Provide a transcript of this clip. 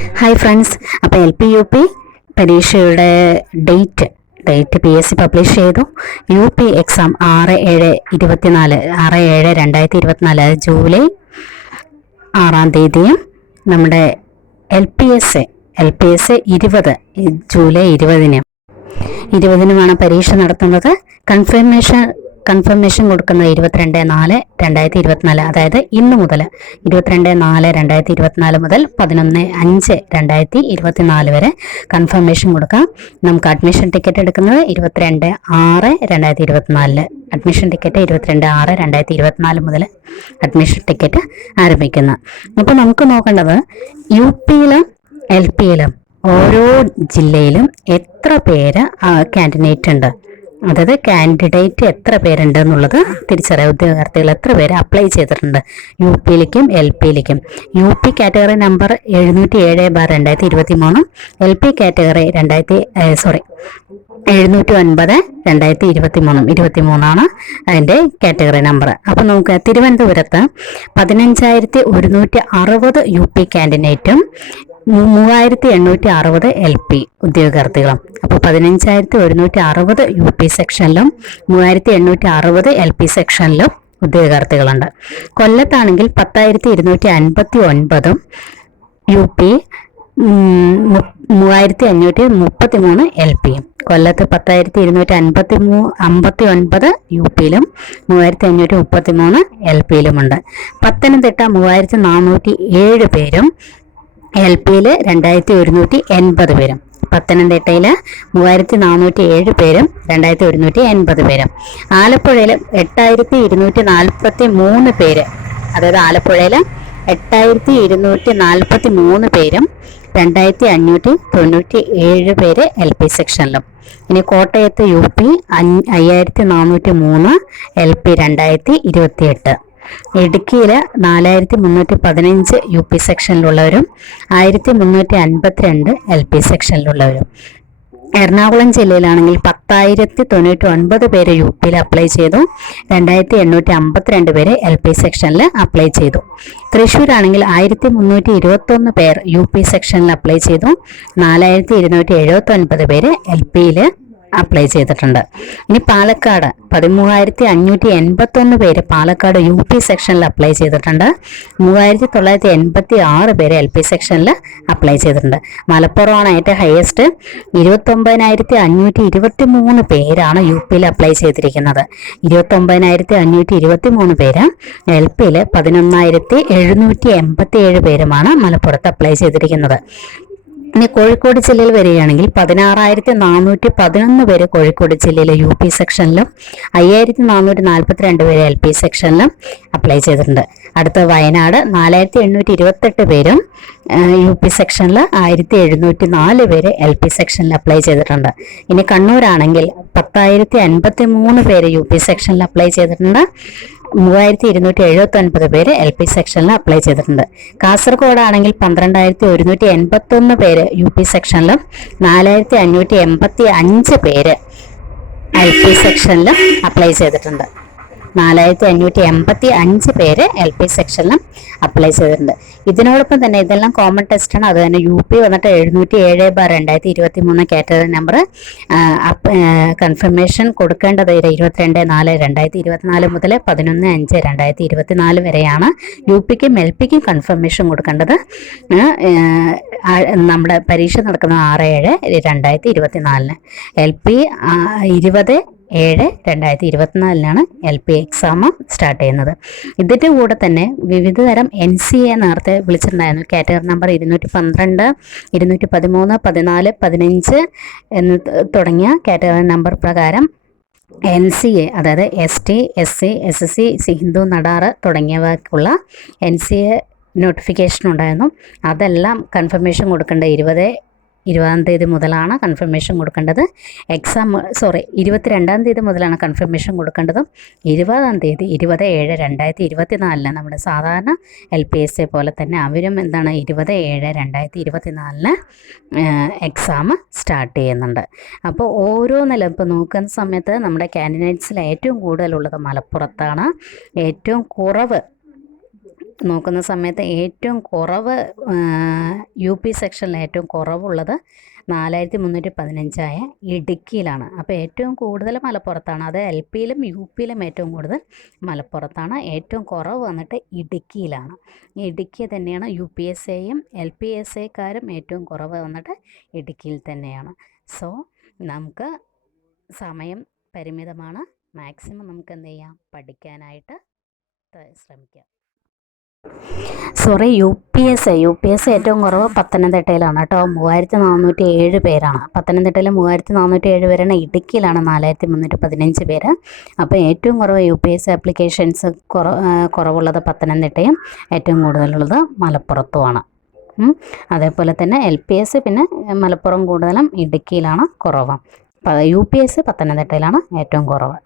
Hi friends അപ്പോൾ L P U P പരീക്ഷയുടെ date date P S C publish ചെയ്തു. U P exam ആറ് ഏഴ് ഇരുപത്തിനാല് ആറ് ഏഴ് രണ്ടായിരത്തി ഇരുപത്തിനാല് ജൂലൈ ആറാം തീയതിയും നമ്മുടെ L P S A L P S A ഇരുപത് ജൂലൈ ഇരുപതിന്. ഇരുപതിനുമാണ് പരീക്ഷ നടത്തുന്നത്. കൺഫർമേഷൻ കൺഫർമേഷൻ കൊടുക്കുന്നത് ഇരുപത്തിരണ്ട് നാല് രണ്ടായിരത്തി ഇരുപത്തിനാല് അതായത് ഇന്ന് മുതൽ ഇരുപത്തിരണ്ട് നാല് രണ്ടായിരത്തി ഇരുപത്തിനാല് മുതൽ പതിനൊന്ന് അഞ്ച് രണ്ടായിരത്തി ഇരുപത്തിനാല് വരെ കൺഫർമേഷൻ കൊടുക്കാം. നമുക്ക് അഡ്മിഷൻ ടിക്കറ്റ് എടുക്കുന്നത് ഇരുപത്തിരണ്ട് ആറ് രണ്ടായിരത്തി ഇരുപത്തിനാലിൽ അഡ്മിഷൻ ടിക്കറ്റ് ഇരുപത്തിരണ്ട് ആറ് രണ്ടായിരത്തി ഇരുപത്തിനാല് മുതൽ അഡ്മിഷൻ ടിക്കറ്റ് ആരംഭിക്കുന്നത് അപ്പോൾ നമുക്ക് നോക്കേണ്ടത് യു പിയിലും എൽ പിയിലും ഓരോ ജില്ലയിലും എത്ര പേര് കാൻഡിഡേറ്റ് ഉണ്ട്? അതായത് കാൻഡിഡേറ്റ് എത്ര പേരുണ്ട് എന്നുള്ളത് തിരിച്ചറിയാം ഉദ്യോഗാർത്ഥികൾ എത്ര പേര് അപ്ലൈ ചെയ്തിട്ടുണ്ട്. യു പിയിലേക്കും എൽ പിയിലേക്കും യു പി കാറ്റഗറി നമ്പർ എഴുന്നൂറ്റി ഏഴ് ബാർ രണ്ടായിരത്തി ഇരുപത്തി മൂന്നും എൽ പി കാറ്റഗറി രണ്ടായിരത്തി സോറി എഴുന്നൂറ്റി ഒൻപത് രണ്ടായിരത്തി ഇരുപത്തി മൂന്നും ഇരുപത്തി മൂന്നാണ് അതിന്റെ കാറ്റഗറി നമ്പർ അപ്പോൾ നമുക്ക് തിരുവനന്തപുരത്ത് പതിനഞ്ചായിരത്തി ഒരുന്നൂറ്റി അറുപത് യു പി കാൻഡിഡേറ്റും മൂവായിരത്തി എണ്ണൂറ്റി അറുപത് എൽ പി ഉദ്യോഗാർത്ഥികളും. അപ്പോൾ പതിനഞ്ചായിരത്തി ഒരുന്നൂറ്റി അറുപത് യു പി സെക്ഷനിലും മൂവായിരത്തി എണ്ണൂറ്റി അറുപത് എൽ പി സെക്ഷനിലും ഉദ്യോഗാർത്ഥികളുണ്ട്. കൊല്ലത്താണെങ്കിൽ പത്തായിരത്തി ഇരുന്നൂറ്റി അൻപത്തി ഒൻപതും യു പി മൂവായിരത്തി അഞ്ഞൂറ്റി മുപ്പത്തി മൂന്ന് എൽ പിയും കൊല്ലത്ത് പത്തായിരത്തി ഇരുന്നൂറ്റി അൻപത്തി മൂ അമ്പത്തി ഒൻപത് യു പിയിലും മൂവായിരത്തി അഞ്ഞൂറ്റി മുപ്പത്തി മൂന്ന് എൽ പിയിലുമുണ്ട്. പത്തനംതിട്ട മൂവായിരത്തി നാനൂറ്റി ഏഴ് പേരും എൽ പിയിൽ രണ്ടായിരത്തി ഒരുന്നൂറ്റി എൺപത് പേരും. പത്തനംതിട്ടയിൽ മൂവായിരത്തി നാനൂറ്റി ഏഴ് പേരും രണ്ടായിരത്തി ഒരുന്നൂറ്റി എൺപത് പേരും. ആലപ്പുഴയിൽ എട്ടായിരത്തി ഇരുന്നൂറ്റി നാൽപ്പത്തി മൂന്ന് പേര് അതായത് ആലപ്പുഴയിൽ എട്ടായിരത്തി ഇരുന്നൂറ്റി നാൽപ്പത്തി മൂന്ന് പേരും രണ്ടായിരത്തി അഞ്ഞൂറ്റി തൊണ്ണൂറ്റി ഏഴ് പേര് എൽ പി സെക്ഷനിലും. ഇനി കോട്ടയത്ത് യു പി അയ്യായിരത്തി നാനൂറ്റി മൂന്ന് എൽ പി രണ്ടായിരത്തി ഇരുപത്തി എട്ട് ഇടുക്കിയിൽ നാലായിരത്തി മുന്നൂറ്റി പതിനഞ്ച് യു പി സെക്ഷനിലുള്ളവരും ആയിരത്തി മുന്നൂറ്റി അൻപത്തിരണ്ട് എൽ പി സെക്ഷനിലുള്ളവരും. എറണാകുളം ജില്ലയിലാണെങ്കിൽ പത്തായിരത്തി തൊണ്ണൂറ്റി ഒൻപത് പേര് യു പിയിൽ അപ്ലൈ ചെയ്തു. രണ്ടായിരത്തി എണ്ണൂറ്റി അമ്പത്തിരണ്ട് പേര് എൽ പി സെക്ഷനിൽ അപ്ലൈ ചെയ്തു. തൃശ്ശൂരാണെങ്കിൽ ആയിരത്തി മുന്നൂറ്റി ഇരുപത്തൊന്ന് പേർ യു പി സെക്ഷനിൽ അപ്ലൈ ചെയ്തു. നാലായിരത്തി ഇരുന്നൂറ്റി എഴുപത്തി ഒൻപത് പേര് എൽ പിയിൽ അപ്ലൈ ചെയ്തിട്ടുണ്ട്. ഇനി പാലക്കാട് പതിമൂവായിരത്തി അഞ്ഞൂറ്റി എൺപത്തൊന്ന് പേര് പാലക്കാട് യു പി സെക്ഷനിൽ അപ്ലൈ ചെയ്തിട്ടുണ്ട്. മൂവായിരത്തി തൊള്ളായിരത്തി എൺപത്തി ആറ് പേര് എൽ പി സെക്ഷനിൽ അപ്ലൈ ചെയ്തിട്ടുണ്ട്. മലപ്പുറമാണ് ഏറ്റവും ഹയസ്റ്റ് ഇരുപത്തൊമ്പതിനായിരത്തി അഞ്ഞൂറ്റി ഇരുപത്തി മൂന്ന് പേരാണ് യു പിയിൽ അപ്ലൈ ചെയ്തിരിക്കുന്നത്. ഇരുപത്തൊമ്പതിനായിരത്തി അഞ്ഞൂറ്റി ഇരുപത്തി മൂന്ന് പേര് എൽ പിയിൽ പതിനൊന്നായിരത്തി എഴുന്നൂറ്റി എൺപത്തി ഏഴ് പേരുമാണ് മലപ്പുറത്ത് അപ്ലൈ ചെയ്തിരിക്കുന്നത്. ഇനി കോഴിക്കോട് ജില്ലയിൽ വരികയാണെങ്കിൽ പതിനാറായിരത്തി നാനൂറ്റി പതിനൊന്ന് പേര് കോഴിക്കോട് ജില്ലയിലെ യു പി സെക്ഷനിലും അയ്യായിരത്തി നാനൂറ്റി നാൽപ്പത്തിരണ്ട് പേര് എൽ പി സെക്ഷനിലും അപ്ലൈ ചെയ്തിട്ടുണ്ട്. അടുത്ത വയനാട് നാലായിരത്തി എണ്ണൂറ്റി ഇരുപത്തെട്ട് പേരും യു പി സെക്ഷനിൽ ആയിരത്തി എഴുന്നൂറ്റി നാല് പേര് എൽ പി സെക്ഷനിൽ അപ്ലൈ ചെയ്തിട്ടുണ്ട്. ഇനി കണ്ണൂരാണെങ്കിൽ പത്തായിരത്തി അൻപത്തി മൂന്ന് പേര് യു പി സെക്ഷനിൽ അപ്ലൈ ചെയ്തിട്ടുണ്ട്. മൂവായിരത്തി ഇരുന്നൂറ്റി എഴുപത്തി ഒൻപത് പേര് എൽ പി സെക്ഷനിൽ അപ്ലൈ ചെയ്തിട്ടുണ്ട്. കാസർഗോഡ് ആണെങ്കിൽ പന്ത്രണ്ടായിരത്തി ഒരുന്നൂറ്റി എൺപത്തി ഒന്ന് പേര് യു പി സെക്ഷനിലും നാലായിരത്തി അഞ്ഞൂറ്റി എൺപത്തി അഞ്ച് പേര് എൽ പി സെക്ഷനിലും അപ്ലൈ ചെയ്തിട്ടുണ്ട്. നാലായിരത്തി അഞ്ഞൂറ്റി എൺപത്തി അഞ്ച് പേര് എൽ പി സെക്ഷനിലും അപ്ലൈ ചെയ്തിട്ടുണ്ട്. ഇതിനോടൊപ്പം തന്നെ ഇതെല്ലാം കോമൺ ടെസ്റ്റാണ് അത് തന്നെ യു പി വന്നിട്ട് എഴുന്നൂറ്റി ഏഴ് ബാർ രണ്ടായിരത്തി ഇരുപത്തി മൂന്ന് കാറ്റഗറി നമ്പർ കൺഫർമേഷൻ കൊടുക്കേണ്ടത് ഇരുപത്തിരണ്ട് നാല് രണ്ടായിരത്തി ഇരുപത്തിനാല് മുതൽ പതിനൊന്ന് അഞ്ച് രണ്ടായിരത്തി ഇരുപത്തിനാല് വരെയാണ് യു പിക്കും എൽ പിക്കും കൺഫർമേഷൻ കൊടുക്കേണ്ടത്. നമ്മുടെ പരീക്ഷ നടക്കുന്നത് ആറ് ഏഴ് രണ്ടായിരത്തി ഇരുപത്തിനാലിന് എൽ പി ഇരുപത് ഏഴ് രണ്ടായിരത്തി ഇരുപത്തിനാലിനാണ് എൽ പി എക്സാം സ്റ്റാർട്ട് ചെയ്യുന്നത്. ഇതിന്റെ കൂടെ തന്നെ വിവിധ തരം എൻ സി എ നേരത്തെ വിളിച്ചിട്ടുണ്ടായിരുന്നു. കാറ്റഗറി നമ്പർ ഇരുന്നൂറ്റി പന്ത്രണ്ട് ഇരുന്നൂറ്റി പതിമൂന്ന് പതിനാല് പതിനഞ്ച് എന്ന് തുടങ്ങിയ കാറ്റഗറി നമ്പർ പ്രകാരം എൻ സി എ അതായത് S T S C S S C C Hindu Nadar തുടങ്ങിയവക്കുള്ള N C A notification ഉണ്ടായിരുന്നു. അതെല്ലാം കൺഫർമേഷൻ കൊടുക്കേണ്ട ഇരുപത് ഇരുപതാം തീയതി മുതലാണ് കൺഫർമേഷൻ കൊടുക്കേണ്ടത്. എക്സാം സോറി ഇരുപത്തിരണ്ടാം തീയതി മുതലാണ് കൺഫർമേഷൻ കൊടുക്കേണ്ടതും. ഇരുപതാം തീയതി ഇരുപത് ഏഴ് രണ്ടായിരത്തി ഇരുപത്തി നാലിന് നമ്മുടെ സാധാരണ എൽ പി എസ് എ പോലെ തന്നെ അവരും എന്താണ് ഇരുപത് ഏഴ് രണ്ടായിരത്തി ഇരുപത്തി നാലിന് എക്സാം സ്റ്റാർട്ട് ചെയ്യുന്നുണ്ട്. അപ്പോൾ ഓരോ നില ഇപ്പോൾ നോക്കുന്ന സമയത്ത് നമ്മുടെ കാൻഡിഡേറ്റ്സിൽ ഏറ്റവും കൂടുതലുള്ളത് മലപ്പുറത്താണ്. ഏറ്റവും കുറവ് നോക്കുന്ന സമയത്ത് ഏറ്റവും കുറവ് യു പി സെക്ഷനിൽ ഏറ്റവും കുറവുള്ളത് നാലായിരത്തി മുന്നൂറ്റി പതിനഞ്ചായ ഇടുക്കിയിലാണ്. അപ്പോൾ ഏറ്റവും കൂടുതൽ മലപ്പുറത്താണ്. അത് എൽ പിയിലും യു പിയിലും ഏറ്റവും കൂടുതൽ മലപ്പുറത്താണ്. ഏറ്റവും കുറവ് വന്നിട്ട് ഇടുക്കിയിലാണ്. ഇടുക്കി തന്നെയാണ് യു പി എസ് എയും എൽ പി എസ് എക്കാരും ഏറ്റവും കുറവ് വന്നിട്ട് ഇടുക്കിയിൽ തന്നെയാണ്. സോ നമുക്ക് സമയം പരിമിതമാണ്. മാക്സിമം നമുക്ക് എന്ത് ചെയ്യാം? പഠിക്കാനായിട്ട് ശ്രമിക്കാം. Sorry U P S U P S ഏറ്റവും കുറവ് പത്തനംതിട്ടയിലാണ് കേട്ടോ. മൂവായിരത്തി നാനൂറ്റി ഏഴ് പേരാണ്. പത്തനംതിട്ടയിൽ മൂവായിരത്തി നാനൂറ്റി ഏഴ് പേരാണ്. ഇടുക്കിയിലാണ് നാലായിരത്തി മുന്നൂറ്റി പതിനഞ്ച് പേര്. അപ്പോൾ ഏറ്റവും കുറവ് യു പി എസ് ആപ്ലിക്കേഷൻസ് കുറവ് കുറവുള്ളത് പത്തനംതിട്ടയും ഏറ്റവും കൂടുതലുള്ളത് മലപ്പുറത്തുമാണ്. അതേപോലെ തന്നെ എൽ പി എസ് പിന്നെ മലപ്പുറം കൂടുതലും ഇടുക്കിയിലാണ് കുറവ്. യു പി എസ് പത്തനംതിട്ടയിലാണ് ഏറ്റവും കുറവ്.